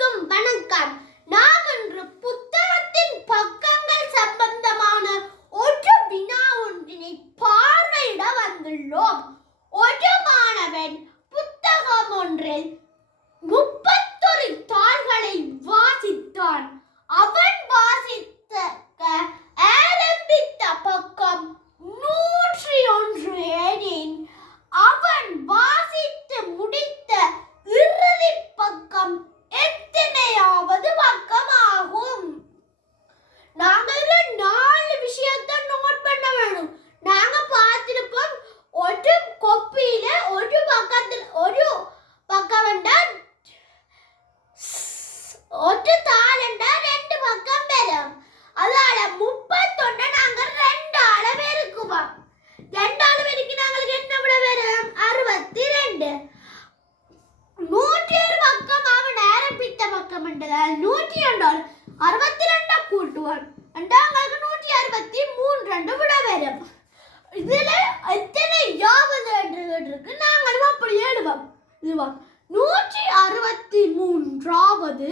அனைவருக்கும் வணக்கம். நாம் இன்று புத்தகத்தின் பக்கங்கள் சம்பந்தமான ஒரு வினா ஒன்றினை பார்வையிட வந்துள்ளோம். ஒரு மாணவன் புத்தகம் ஒன்றில் 31 தாள்களை வாசித்தான். அவன் வாசித்த ஆரம்பித்த பக்கம் 101 எனின் அவன் வாசித்து முடித்த இறுதி பக்கம் எத்தனையாவது பக்கமாகும்? நாங்கள் 4 விஷயத்தை நோட் பண்ண வேணும். நாங்க பார்த்திருப்போம், ஒரு கொப்பியில ஒரு பக்கத்தில் ஒரு பக்கம் என்றால் ஒரு தாளண்டா 2 பக்கம் வரும். அதால 31 நாங்க 2 அளவு இருக்குவோம். 2 அளவு இருக்கு, நாங்களுக்கு என்ன விட வரும்? 62. 101 பக்கம் அவன் ஆரம்பித்த பக்கம் என்றதால் 102 62 கூட்டுவான் எங்களுக்கு 163 விட வரும். இதுல எத்தனை யாவது என்று இருக்கு, நாங்களும் அப்படி எழுதுவோம். 163வது